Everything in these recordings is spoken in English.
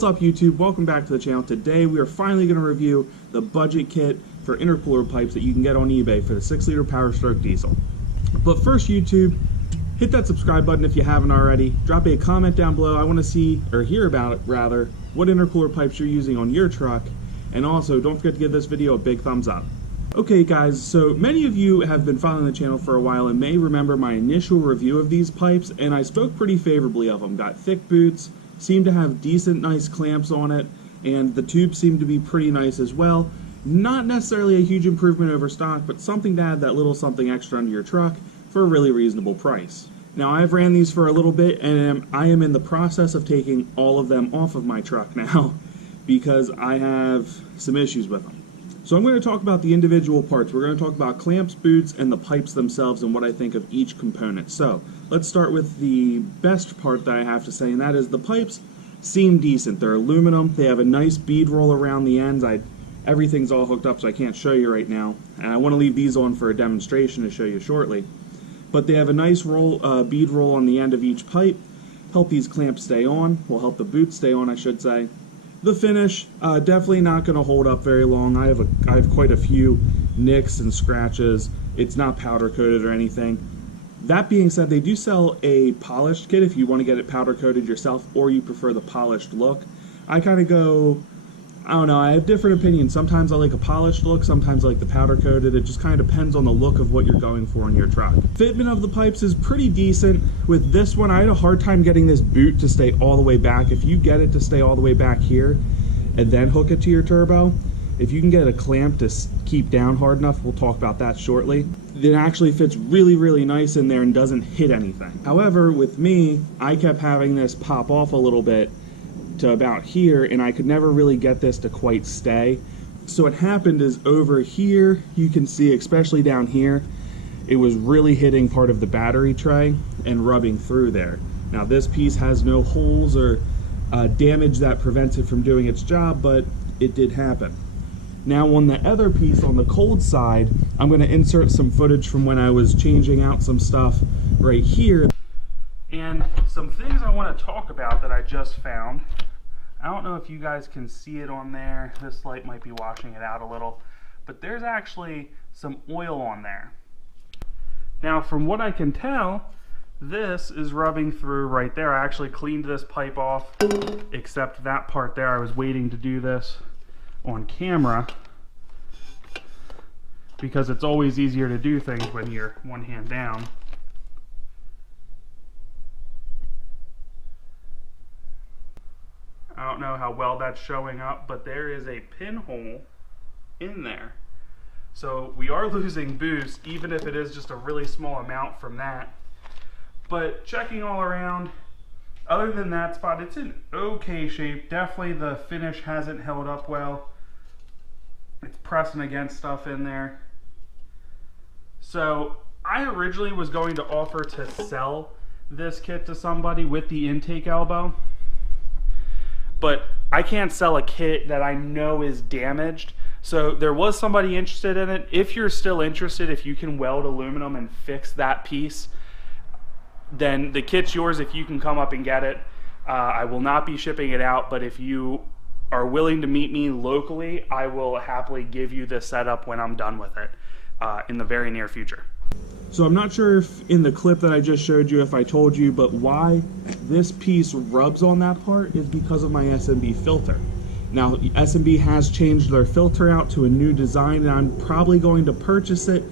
What's up YouTube? Welcome back to the channel. Today we are finally going to review the budget kit for intercooler pipes that you can get on eBay for the 6-liter Powerstroke diesel. But first YouTube, hit that subscribe button if you haven't already. Drop a comment down below. I want to see, or hear about it rather, what intercooler pipes you're using on your truck. And also don't forget to give this video a big thumbs up. Okay guys, so many of you have been following the channel for a while and may remember my initial review of these pipes, and I spoke pretty favorably of them. Got thick boots, seemed to have decent nice clamps on it, and the tubes seemed to be pretty nice as well. Not necessarily a huge improvement over stock, but something to add that little something extra onto your truck for a really reasonable price. Now I've ran these for a little bit and I am in the process of taking all of them off of my truck now because I have some issues with them. So I'm going to talk about the individual parts. We're going to talk about clamps, boots, and the pipes themselves and what I think of each component. So let's start with the best part that I have to say, and that is the pipes seem decent. They're aluminum. They have a nice bead roll around the ends. Everything's all hooked up so I can't show you right now. And I want to leave these on for a demonstration to show you shortly. But they have a nice bead roll on the end of each pipe. Help these clamps stay on. Will help the boots stay on, I should say. The finish, definitely not going to hold up very long. I have quite a few nicks and scratches. It's not powder coated or anything. That being said, they do sell a polished kit if you want to get it powder coated yourself or you prefer the polished look. I kind of go, I don't know, I have different opinions. Sometimes I like a polished look, sometimes I like the powder coated. It just kind of depends on the look of what you're going for in your truck. Fitment of the pipes is pretty decent. With this one, I had a hard time getting this boot to stay all the way back. If you get it to stay all the way back here and then hook it to your turbo, if you can get a clamp to keep down hard enough, we'll talk about that shortly, it actually fits really, really nice in there and doesn't hit anything. However, with me, I kept having this pop off a little bit to about here, and I could never really get this to quite stay. So what happened is over here, you can see, especially down here, it was really hitting part of the battery tray and rubbing through there. Now this piece has no holes or damage that prevents it from doing its job, but it did happen. Now on the other piece, on the cold side, I'm going to insert some footage from when I was changing out some stuff right here. And some things I want to talk about that I just found. I don't know if you guys can see it on there. This light might be washing it out a little. But there's actually some oil on there. Now from what I can tell, this is rubbing through right there. I actually cleaned this pipe off, except that part there. I was waiting to do this on camera because it's always easier to do things when you're one hand down. I don't know how well that's showing up, but there is a pinhole in there. So we are losing boost, even if it is just a really small amount from that. But checking all around, other than that spot, it's in okay shape. Definitely the finish hasn't held up well. It's pressing against stuff in there. So I originally was going to offer to sell this kit to somebody with the intake elbow, but I can't sell a kit that I know is damaged. So there was somebody interested in it. If you're still interested, if you can weld aluminum and fix that piece, then the kit's yours if you can come up and get it. I will not be shipping it out, but if you are willing to meet me locally, I will happily give you this setup when I'm done with it in the very near future. So I'm not sure if in the clip that I just showed you if I told you, but why this piece rubs on that part is because of my SMB filter. Now SMB has changed their filter out to a new design, and I'm probably going to purchase it,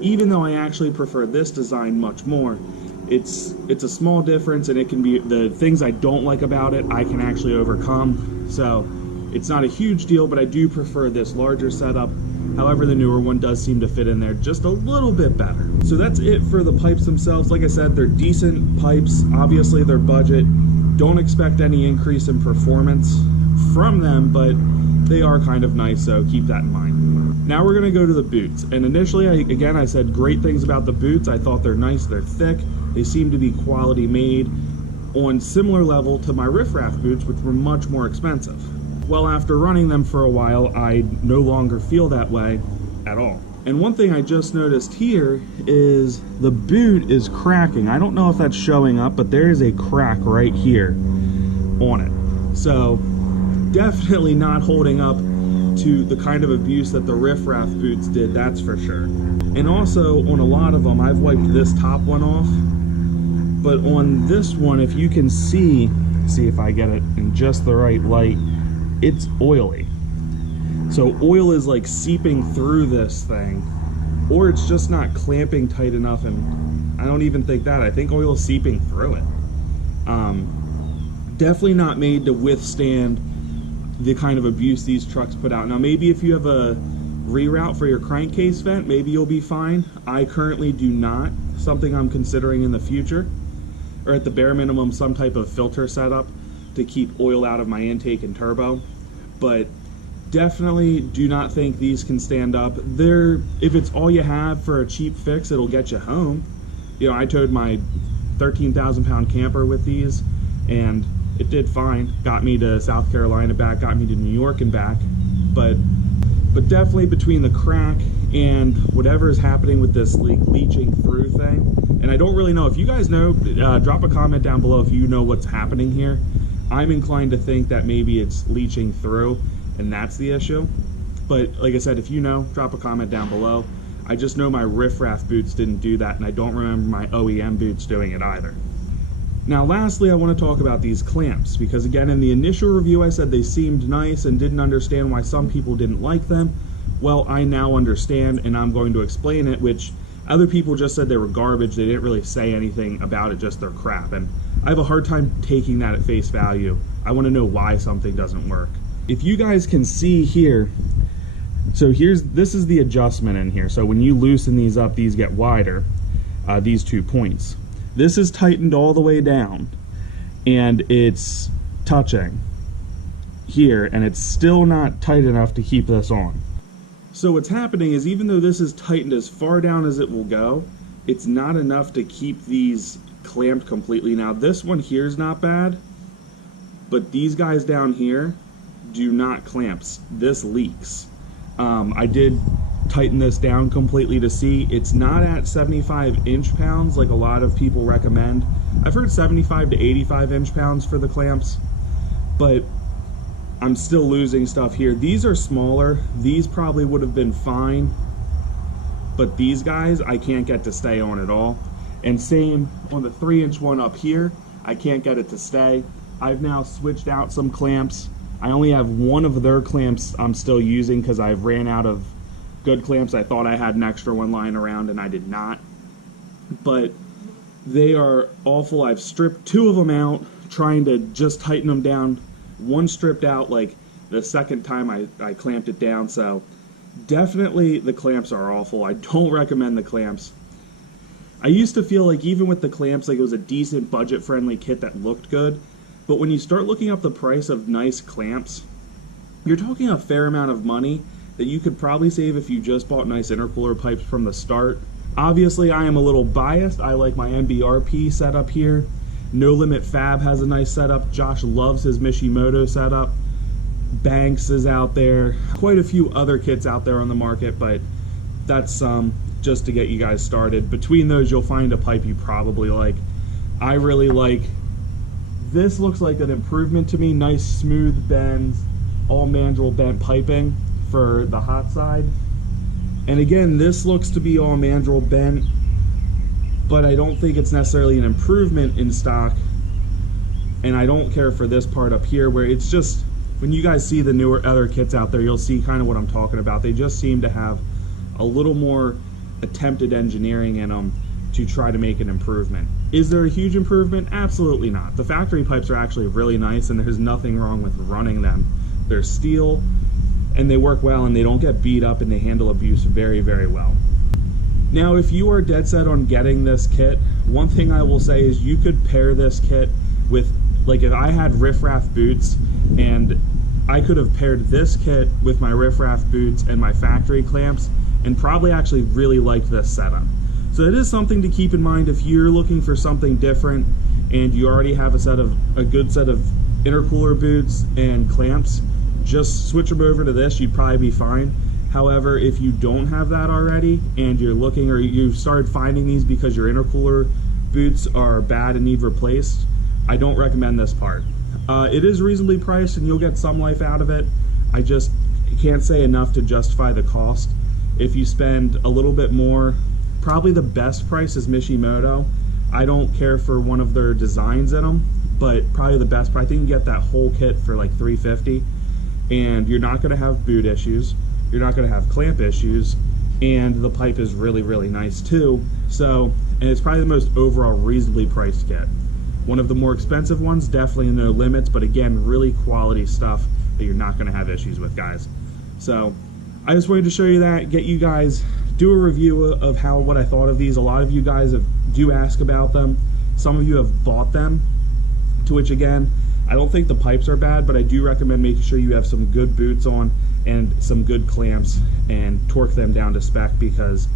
even though I actually prefer this design much more. It's a small difference, and it can be, the things I don't like about it I can actually overcome. So it's not a huge deal, but I do prefer this larger setup. However, the newer one does seem to fit in there just a little bit better. So that's it for the pipes themselves. Like I said, they're decent pipes. Obviously, they're budget. Don't expect any increase in performance from them, but they are kind of nice, so keep that in mind. Now we're going to go to the boots. And initially, I said great things about the boots. I thought they're nice, they're thick. They seem to be quality made on similar level to my riffraff boots, which were much more expensive. Well, after running them for a while, I no longer feel that way at all. And one thing I just noticed here is the boot is cracking. I don't know if that's showing up, but there is a crack right here on it. So definitely not holding up to the kind of abuse that the riffraff boots did, that's for sure. And also, on a lot of them, I've wiped this top one off, but on this one, if you can see if I get it in just the right light, it's oily. So oil is like seeping through this thing, or it's just not clamping tight enough, and I don't even think that. I think oil is seeping through it. Definitely not made to withstand the kind of abuse these trucks put out. Now maybe if you have a reroute for your crankcase vent, maybe you'll be fine. I currently do not. Something I'm considering in the future, or at the bare minimum some type of filter setup to keep oil out of my intake and turbo. But definitely do not think these can stand up. If it's all you have for a cheap fix, it'll get you home. You know, I towed my 13,000 pound camper with these, and it did fine. Got me to South Carolina back, got me to New York and back. But definitely between the crack and whatever is happening with this leaching through thing, and I don't really know. If you guys know, drop a comment down below if you know what's happening here. I'm inclined to think that maybe it's leaching through, and that's the issue. But like I said, if you know, drop a comment down below. I just know my riffraff boots didn't do that, and I don't remember my OEM boots doing it either. Now lastly, I want to talk about these clamps, because again, in the initial review I said they seemed nice and didn't understand why some people didn't like them. Well, I now understand, and I'm going to explain it, which other people just said they were garbage. They didn't really say anything about it, just they're crap, and I have a hard time taking that at face value. I want to know why something doesn't work. If you guys can see here, so this is the adjustment in here. So when you loosen these up, these get wider, these 2 points. This is tightened all the way down, and it's touching here, and it's still not tight enough to keep this on. So what's happening is, even though this is tightened as far down as it will go, it's not enough to keep these clamped completely. Now this one here is not bad, but these guys down here do not clamp. This leaks. I did tighten this down completely to see. It's not at 75 inch-pounds like a lot of people recommend. I've heard 75 to 85 inch-pounds for the clamps, but I'm still losing stuff here. These are smaller. These probably would have been fine, but these guys I can't get to stay on at all. And same on the 3-inch one up here, I can't get it to stay. I've now switched out some clamps. I only have one of their clamps I'm still using because I've ran out of good clamps. I thought I had an extra one lying around, and I did not. But they are awful. I've stripped 2 of them out, trying to just tighten them down. One stripped out like the second time I clamped it down, so definitely the clamps are awful. I don't recommend the clamps. I used to feel like even with the clamps, like it was a decent budget-friendly kit that looked good. But when you start looking up the price of nice clamps, you're talking a fair amount of money that you could probably save if you just bought nice intercooler pipes from the start. Obviously, I am a little biased. I like my MBRP setup here. No Limit Fab has a nice setup. Josh loves his Mishimoto setup. Banks is out there. Quite a few other kits out there on the market, but that's some just to get you guys started. Between those, you'll find a pipe you probably like. I really like this. Looks like an improvement to me. Nice smooth bends, all mandrel bent piping for the hot side. And again, this looks to be all mandrel bent, but I don't think it's necessarily an improvement in stock. And I don't care for this part up here, where it's just, when you guys see the newer other kits out there, you'll see kind of what I'm talking about. They just seem to have a little more attempted engineering in them to try to make an improvement. Is there a huge improvement? Absolutely not. The factory pipes are actually really nice, and there's nothing wrong with running them. They're steel, and they work well, and they don't get beat up, and they handle abuse very, very well. Now, if you are dead set on getting this kit, one thing I will say is you could pair this kit with, like, if I had riffraff boots, and I could have paired this kit with my riffraff boots and my factory clamps, and probably actually really liked this setup. So it is something to keep in mind if you're looking for something different and you already have a good set of intercooler boots and clamps. Just switch them over to this, you'd probably be fine. However, if you don't have that already and you're looking, or you've started finding these because your intercooler boots are bad and need replaced, I don't recommend this part. It is reasonably priced and you'll get some life out of it. I just can't say enough to justify the cost. If you spend a little bit more, probably the best price is Mishimoto. I don't care for one of their designs in them, but probably the best price. I think you get that whole kit for like $350, and you're not going to have boot issues. You're not going to have clamp issues, and the pipe is really, really nice too. So, and it's probably the most overall reasonably priced kit. One of the more expensive ones, definitely no limits, but again, really quality stuff that you're not going to have issues with, guys. So I just wanted to show you that, get you guys, do a review of what I thought of these. A lot of you guys do ask about them. Some of you have bought them, to which again, I don't think the pipes are bad, but I do recommend making sure you have some good boots on and some good clamps and torque them down to spec, because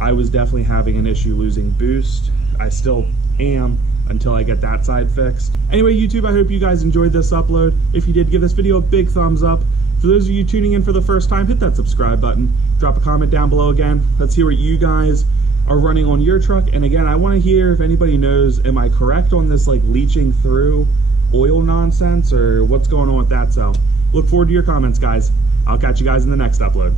I was definitely having an issue losing boost. I still am until I get that side fixed. Anyway, YouTube, I hope you guys enjoyed this upload. If you did, give this video a big thumbs up. For those of you tuning in for the first time, hit that subscribe button. Drop a comment down below again. Let's hear what you guys are running on your truck. And again, I want to hear if anybody knows, am I correct on this like leaching through oil nonsense, or what's going on with that? So look forward to your comments, guys. I'll catch you guys in the next upload.